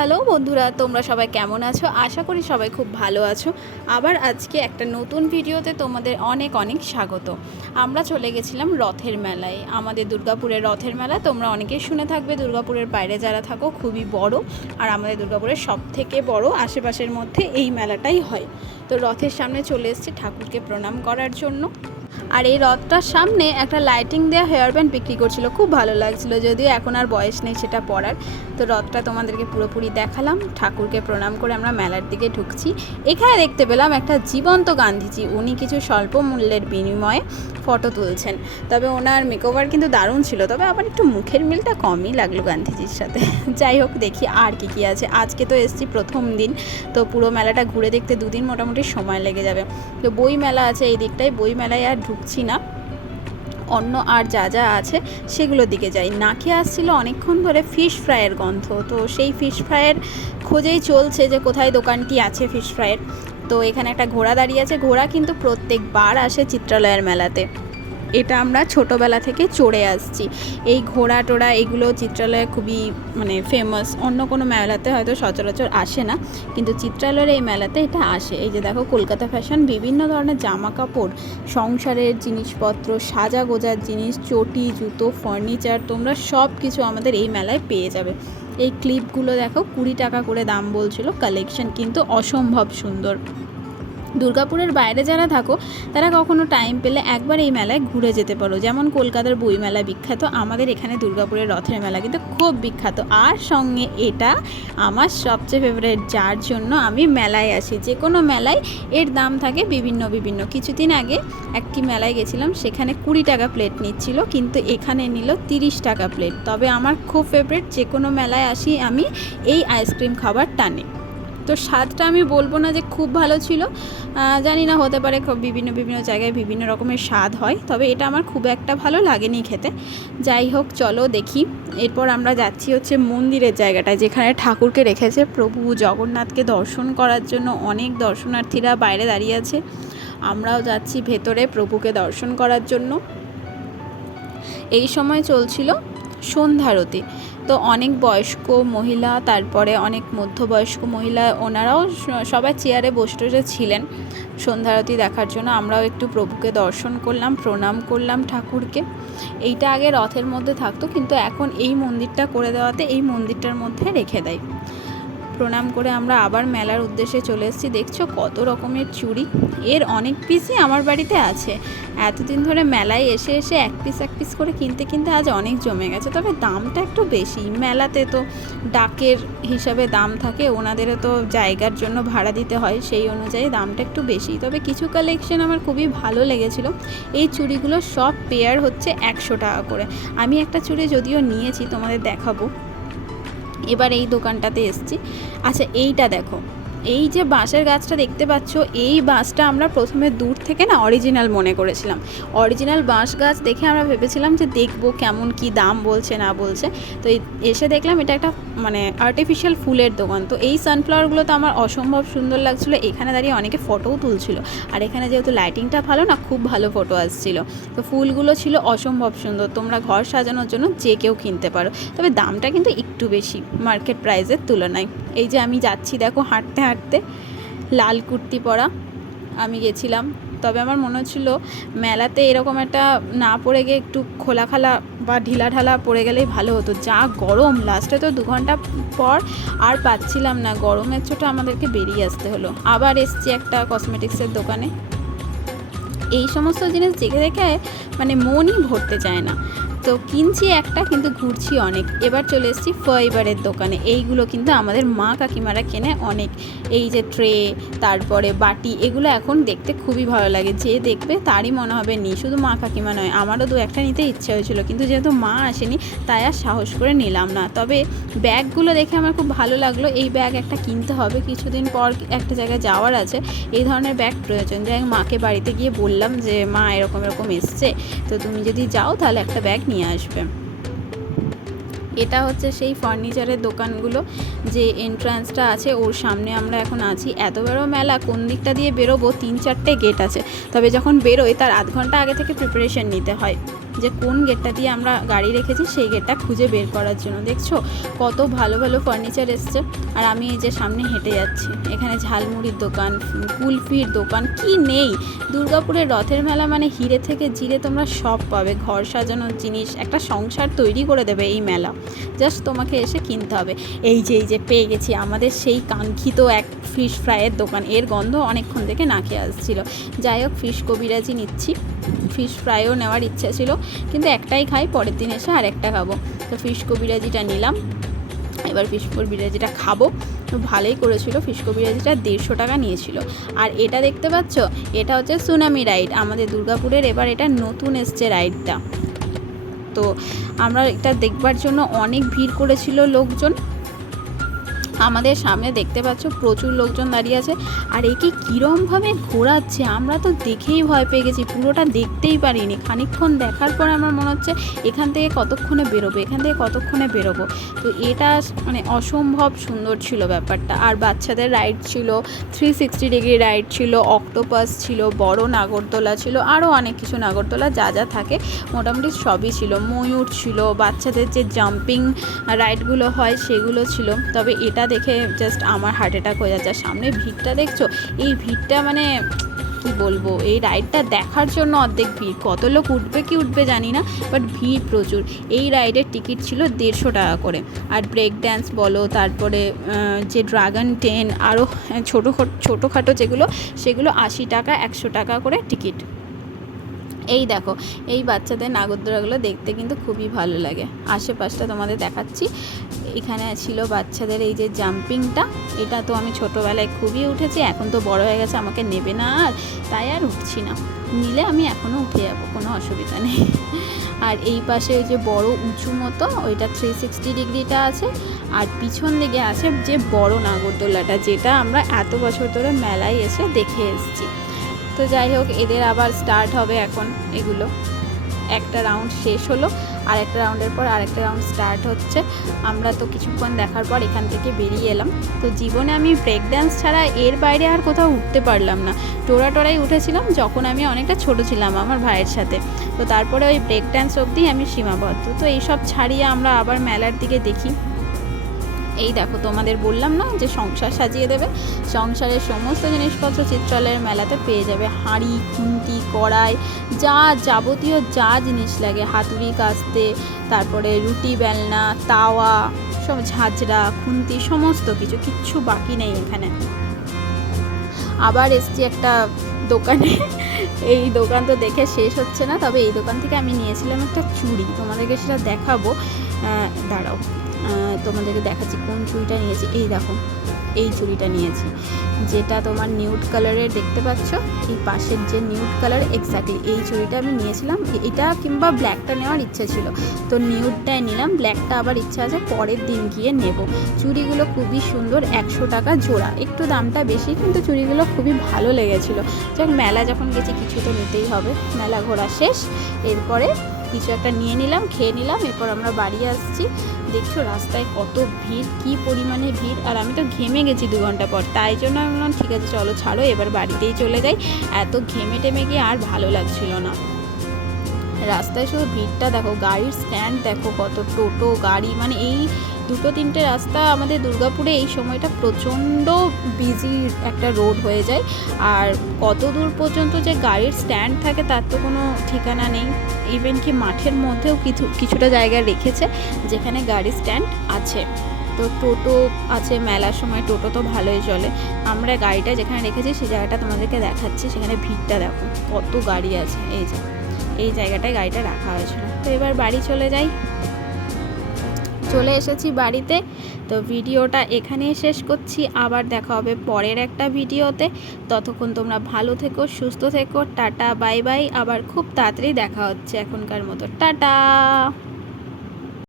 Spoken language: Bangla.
হ্যালো বন্ধুরা, তোমরা সবাই কেমন আছো? আশা করি সবাই খুব ভালো আছো। আবার আজকে একটা নতুন ভিডিওতে তোমাদের অনেক অনেক স্বাগত। আমরা চলে গেছিলাম রথের মেলায়। আমাদের দুর্গাপুরের রথের মেলা তোমরা অনেকেই শুনে থাকবে, দুর্গাপুরের বাইরে যারা থাকো খুবই বড়। আর আমাদের দুর্গাপুরের সবথেকে বড় আশেপাশের মধ্যে এই মেলাটাই হয়। তো রথের সামনে চলে এসেছি ঠাকুরকে প্রণাম করার জন্য। আর এই রথটার সামনে একটা লাইটিং দেওয়া হেয়ার ব্যান্ড বিক্রি করছিল, খুব ভালো লাগছিল, যদিও এখন আর বয়স নেই সেটা পরার। তো রথটা তোমাদেরকে পুরোপুরি দেখালাম। ঠাকুরকে প্রণাম করে আমরা মেলার দিকে ঢুকছি। এখানে দেখতে পেলাম একটা জীবন্ত গান্ধীজি, উনি কিছু স্বল্প মূল্যের বিনিময়ে ফটো তুলছেন। তবে ওনার মেকওভার কিন্তু দারুণ ছিল, তবে আবার একটু মুখের মিলটা কমই লাগলো গান্ধীজির সাথে। যাই হোক, দেখি আর কি আছে। আজকে তো এসছি প্রথম দিন, তো পুরো মেলাটা ঘুরে দেখতে দুদিন মোটামুটি সময় লেগে যাবে। তো বই মেলা আছে এই দিকটায়, বই মেলায় আর ঢুকছি না, অন্য আর যা আছে সেগুলোর দিকে যাই। নাকে আসছিল অনেকক্ষণ ধরে ফিশ ফ্রাইয়ের গন্ধ, তো সেই ফিশ ফ্রাইয়ের খোঁজেই চলছে যে কোথায় দোকানটি আছে ফিশ ফ্রাইয়ের। তো এখানে একটা ঘোড়া দাঁড়িয়ে আছে। ঘোড়া কিন্তু প্রত্যেকবার আসে চিত্রালয়ের মেলাতে, এটা আমরা ছোটোবেলা থেকে চড়ে আসছি। এই ঘোড়া টোড়া এগুলো চিত্রালয়ে খুবই ফেমাস। অন্য কোনো মেলাতে হয়তো সচরাচর আসে না, কিন্তু চিত্রালয়ের এই মেলাতে এটা আসে। এই যে দেখো, কলকাতা ফ্যাশন, বিভিন্ন ধরনের জামা কাপড়, সংসারের জিনিসপত্র, সাজা গোজার জিনিস, চটি, জুতো, ফার্নিচার, তোমরা সব কিছু আমাদের এই মেলায় পেয়ে যাবে। এই ক্লিপগুলো দেখো 20 টাকা করে দাম বলছিল। কালেকশন কিন্তু অসম্ভব সুন্দর। দুর্গাপুরের বাইরে যারা থাকো তারা কখনো টাইম পেলে একবার এই মেলায় ঘুরে যেতে পারো। যেমন কলকাতার বই মেলা বিখ্যাত, আমাদের এখানে দুর্গাপুরের রথের মেলা কিন্তু খুব বিখ্যাত। আর সঙ্গে এটা আমার সবচেয়ে ফেভারিট, যার জন্য আমি মেলায় আসি। যে কোনো মেলায় এর দাম থাকে বিভিন্ন। কিছুদিন আগে একটি মেলায় গেছিলাম, সেখানে 20 টাকা প্লেট নিচ্ছিল, কিন্তু এখানে নিল 30 টাকা প্লেট। তবে আমার খুব ফেভারিট, যে কোনো মেলায় আসি আমি এই আইসক্রিম খাবার টানে। তো স্বাদটা আমি বলবো না যে খুব ভালো ছিল, জানি না, হতে পারে বিভিন্ন জায়গায় বিভিন্ন রকমের স্বাদ হয়, তবে এটা আমার খুব একটা ভালো লাগেনি খেতে। যাই হোক, চলো দেখি। এরপর আমরা যাচ্ছি হচ্ছে মন্দিরের জায়গাটায়, যেখানে ঠাকুরকে রেখেছে। প্রভু জগন্নাথকে দর্শন করার জন্য অনেক দর্শনার্থীরা বাইরে দাঁড়িয়ে আছে। আমরাও যাচ্ছি ভেতরে প্রভুকে দর্শন করার জন্য। এই সময় চলছিল সন্ধ্যারতি। তো অনেক বয়স্ক মহিলা, তারপরে অনেক মধ্যবয়স্ক মহিলা, ওনারাও সবাই চেয়ারে বসে ছিলেন সন্ধ্যারতি দেখার জন্য। আমরাও একটু প্রভুকে দর্শন করলাম, প্রণাম করলাম ঠাকুরকে। এইটা আগে রথের মধ্যে থাকতো, কিন্তু এখন এই মন্দিরটা করে দেওয়াতে এই মন্দিরটার মধ্যে রেখে দেয়। প্রণাম করে আমরা আবার মেলার উদ্দেশ্যে চলে এসেছি। দেখছো কত রকমের চুড়ি, এর অনেক পিসই আমার বাড়িতে আছে। এতদিন ধরে মেলায় এসে এক পিস করে কিনতে আজ অনেক জমে গেছে। তবে দামটা একটু বেশি, মেলাতে তো ডাকের হিসাবে দাম থাকে, ওনাদেরও তো জায়গার জন্য ভাড়া দিতে হয়, সেই অনুযায়ী দামটা একটু বেশি। তবে কিছু কালেকশন আমার খুবই ভালো লেগেছিল। এই চুড়িগুলো সব পেয়ার হচ্ছে 100 টাকা করে। আমি একটা চুড়ি যদিও নিয়েছি, তোমাদের দেখাবো। এবার এই দোকানটাতে এসছি। আচ্ছা, এইটা দেখো, এই যে বাঁশের গাছটা দেখতে পাচ্ছ, এই বাঁশটা আমরা প্রথমে দূর থেকে না অরিজিনাল মনে করেছিলাম। অরিজিনাল বাঁশ গাছ দেখে আমরা ভেবেছিলাম যে দেখবো কেমন কি দাম বলছে না বলছে। তো এসে দেখলাম এটা একটা আর্টিফিশিয়াল ফুলের দোকান। তো এই সানফ্লাওয়ারগুলো তো আমার অসম্ভব সুন্দর লাগছিলো। এখানে দাঁড়িয়ে অনেকে ফটোও তুলছিল, আর এখানে যেহেতু লাইটিংটা ভালো না, খুব ভালো ফটো আসছিলো। তো ফুলগুলো ছিল অসম্ভব সুন্দর, তোমরা ঘর সাজানোর জন্য যে কেউ কিনতে পারো। তবে দামটা কিন্তু একটু বেশি মার্কেট প্রাইসের তুলনায়। এই যে আমি যাচ্ছি দেখো, হাঁটতে লাল কুর্তি পরা আমি গেছিলাম। তবে আমার মনে হচ্ছিল মেলাতে এরকম একটা না পরে গিয়ে একটু খোলাখালা বা ঢিলাঢালা পরে গেলেই ভালো হতো। যা গরম, লাস্টে তো 2 ঘন্টা পর আর পাচ্ছিলাম না, গরমের চোটে আমাদেরকে বেরিয়ে আসতে হলো। আবার এসছি একটা কসমেটিক্সের দোকানে। এই সমস্ত জিনিস দেখে মনই ভরতে চায় না। তো কিনছি একটা, কিন্তু ঘুরছি অনেক। এবার চলে এসেছি ফাইবারের দোকানে। এইগুলো কিন্তু আমাদের মা কাকিমারা কেনে অনেক। এই যে ট্রে, তারপরে বাটি, এগুলো এখন দেখতে খুবই ভালো লাগে। যে দেখবে তারই মনে হবে নি। শুধু মা কাকিমা নয়, আমারও 2-1টা নিতে ইচ্ছে হয়েছিল, কিন্তু যেহেতু মা আসেনি তাই আর সাহস করে নিলাম না। তবে ব্যাগগুলো দেখে আমার খুব ভালো লাগলো। এই ব্যাগ একটা কিনতে হবে, কিছুদিন পর একটা জায়গায় যাওয়ার আছে, এই ধরনের ব্যাগ প্রয়োজন। যাই মাকে বাড়িতে গিয়ে বললাম যে মা এরকম এসছে, তো তুমি যদি যাও তাহলে একটা ব্যাগ নিয়ে আসবে। এটা হচ্ছে সেই ফার্নিচারের দোকানগুলো, যে এন্ট্রান্সটা আছে ওর সামনে আমরা এখন আছি। এত বড় মেলা, কোন দিকটা দিয়ে বেরোবো, 3-4টে গেট আছে। তবে যখন বেরোই তার আধ ঘন্টা আগে থেকে প্রিপারেশন নিতে হয়। যে কোন গেটটা দিয়ে আমরা গাড়ি রেখেছি সেই গেটটা খুঁজে বের করার জন্য। দেখছো কত ভালো ভালো ফার্নিচার এসছে। আর আমি এই যে সামনে হেঁটে যাচ্ছি, এখানে ঝালমুড়ির দোকান, কুলফির দোকান, কি নেই। দুর্গাপুরের রথের মেলা মানে হিরে থেকে জিরে তোমরা সব পাবে। ঘর সাজানোর জিনিস, একটা সংসার তৈরি করে দেবে এই মেলা। জাস্ট তোমাকে এসে কিনতে হবে। এই যে পেয়ে গেছি আমাদের সেই কাঙ্ক্ষিত এক ফিশ ফ্রাইয়ের দোকান। এর গন্ধ অনেকক্ষণ থেকে নাকে আসছিল। যাই হোক, ফিশ কবিরাজি নিচ্ছি। ফিশ ফ্রাইও নেওয়ার ইচ্ছা ছিল, কিন্তু একটাই খাই, পরের দিন এসে আরেকটা খাবো। তো ফিশ কবিরাজিটা নিলাম, এবার ফিশ কবিরাজিটা খাবো। তো ভালোই করেছিল। ফিশ কবিরাজিটা 150 টাকা নিয়েছিল। আর এটা দেখতে পাচ্ছ, এটা হচ্ছে সুনামি রাইড আমাদের দুর্গাপুরের। এবার এটা নতুন এসছে রাইডটা। তো আমরা এটা দেখবার জন্য অনেক ভিড় করেছিল লোকজন। আমাদের সামনে দেখতে পাচ্ছ প্রচুর লোকজন দাঁড়িয়ে আছে। আর একে কীরমভাবে ঘোরাচ্ছে, আমরা তো দেখেই ভয় পেয়ে গেছি, পুরোটা দেখতেই পারিনি। খানিকক্ষণ দেখার পরে আমার মনে হচ্ছে এখান থেকে কতক্ষণে বেরোবো। তো এটা মানে অসম্ভব সুন্দর ছিল ব্যাপারটা। আর বাচ্চাদের রাইড ছিল, 360 ডিগ্রি রাইড ছিল, অক্টোপাস ছিল, বড় নাগরদোলা ছিল, আরও অনেক কিছু নাগরদোলা যা থাকে মোটামুটি সবই ছিল। ময়ূর ছিল, বাচ্চাদের যে জাম্পিং রাইডগুলো হয় সেগুলো ছিল। তবে এটা দেখে জাস্ট আমার হার্ট অ্যাটাক হয়ে যাচ্ছে। সামনে ভিড়টা দেখছো, এই ভিড়টা মানে কি বলবো, এই রাইডটা দেখার জন্য অর্ধেক ভিড়। কত লোক উঠবে জানি না, বাট ভিড় প্রচুর। এই রাইডের টিকিট ছিল 150 টাকা করে। আর ব্রেক ড্যান্স বলো, তারপরে যে ড্রাগন ট্রেন, আরও ছোটোখাটো যেগুলো, সেগুলো 80 টাকা 100 টাকা করে টিকিট। এই দেখো, এই বাচ্চাদের নাগরদোলাগুলো দেখতে কিন্তু খুবই ভালো লাগে। আশেপাশটা তোমাদের দেখাচ্ছি। এখানে ছিল বাচ্চাদের এই যে জাম্পিংটা, এটা তো আমি ছোটোবেলায় খুবই উঠেছি। এখন তো বড় হয়ে গেছে, আমাকে নেবে না আর, তাই আর উঠছি না। নিলে আমি এখনও উঠে যাবো, কোনো অসুবিধা নেই। আর এই পাশে ওই যে বড় উঁচু মতো, ওইটা 360 ডিগ্রিটা আছে। আর পিছন দিকে আছে যে বড় নাগরদোলাটা, যেটা আমরা এত বছর ধরে মেলায় এসে দেখে এসেছি। তো যাই হোক, এদের আবার স্টার্ট হবে এখন। এগুলো একটা রাউন্ড শেষ হলো, আর একটা রাউন্ডের পর আরেকটা রাউন্ড স্টার্ট হচ্ছে। আমরা তো কিছুক্ষণ দেখার পর এখান থেকে বেরিয়ে এলাম। তো জীবনে আমি ব্রেক ড্যান্স ছাড়া এর বাইরে আর কোথাও উঠতে পারলাম না। টোরাই উঠেছিলাম যখন আমি অনেকটা ছোট ছিলাম আমার ভাইয়ের সাথে। তো তারপরে ওই ব্রেক ড্যান্স অবধি আমি সীমাবদ্ধ। তো এইসব ছাড়িয়ে আমরা আবার মেলার দিকে দেখি। এই দেখো, তোমাদের বললাম না যে সংসার সাজিয়ে দেবে, সংসারের সমস্ত জিনিসপত্র চিত্রালয়ের মেলাতে পেয়ে যাবে। হাঁড়ি, খুন্তি, কড়াই, যাবতীয় যা জিনিস লাগে, হাতুড়ি কাস্তে, তারপরে রুটি বেলনা, তাওয়া, সব ঝাঁঝরা, খুন্তি, সমস্ত কিচ্ছু বাকি নেই এখানে। আবার এসছি একটা দোকানে। এই দোকান তো দেখে শেষ হচ্ছে না, তবে এই দোকান থেকে আমি নিয়েছিলাম একটা চুড়ি, তোমাদেরকে সেটা দেখাবো। দাঁড়াও, তোমাদেরকে দেখাচ্ছি কোন চুড়িটা নিয়েছি। এই দেখো, এই চুড়িটা নিয়েছি, যেটা তোমার নিউড কালারের দেখতে পাচ্ছ, এই পাশের যে নিউড কালার, এক্স্যাক্টলি এই চুড়িটা আমি নিয়েছিলাম। এটা কিংবা ব্ল্যাকটা নেওয়ার ইচ্ছে ছিল, তো নিউডটাই নিলাম। ব্ল্যাকটা আবার ইচ্ছা আছে পরের দিন গিয়ে নেব। চুড়িগুলো খুবই সুন্দর, 100 টাকা জোড়া, একটু দামটা বেশি, কিন্তু চুড়িগুলো খুবই ভালো লেগেছিলো। যখন মেলা যখন গেছি কিছু তো নিতেই হবে। মেলা ঘোরা শেষ, এরপরে কিছু একটা নিয়ে নিলাম, খেয়ে নিলাম, এরপর আমরা বাড়ি আসছি। দেখছো রাস্তায় কত ভিড়, কি পরিমাণে ভিড়। আর আমি তো ঘেমে গেছি 2 ঘন্টা পর, তাই জন্য আমি বললাম ঠিক আছে চলো ছাড়ো, এবার বাড়িতেই চলে যাই। এত ঘেমে গিয়ে আর ভালো লাগছিল না। রাস্তায় শুধু ভিড়টা দেখো, গাড়ির স্ট্যান্ড দেখো, কত টোটো গাড়ি, মানে এই 2-3টে রাস্তা আমাদের দুর্গাপুরে এই সময়টা প্রচণ্ড বিজি একটা রোড হয়ে যায়। আর কত দূর পর্যন্ত যে গাড়ির স্ট্যান্ড থাকে তার তো কোনো ঠিকানা নেই। ইভেন কি মাঠের মধ্যেও কিছুটা জায়গা রেখেছে যেখানে গাড়ি স্ট্যান্ড আছে। তো টোটো আছে, মেলার সময় টোটো তো ভালোই চলে। আমরা গাড়িটা যেখানে রেখেছি সেই জায়গাটা তোমাদেরকে দেখাচ্ছি, সেখানে ভিড়টা দেখো, কত গাড়ি আছে। এই জায়গাটায় গাড়িটা রাখা হয়েছিল। তো এবার বাড়ি চলে এসেছি বাড়িতে। তো ভিডিওটা এখানেই শেষ করছি, আবার দেখা হবে পরের একটা ভিডিওতে। ততক্ষণ তোমরা ভালো থেকো, সুস্থ থেকো, টাটা বাই বাই। আবার খুব তাড়াতাড়ি দেখা হচ্ছে এখনকার মতো, টাটা।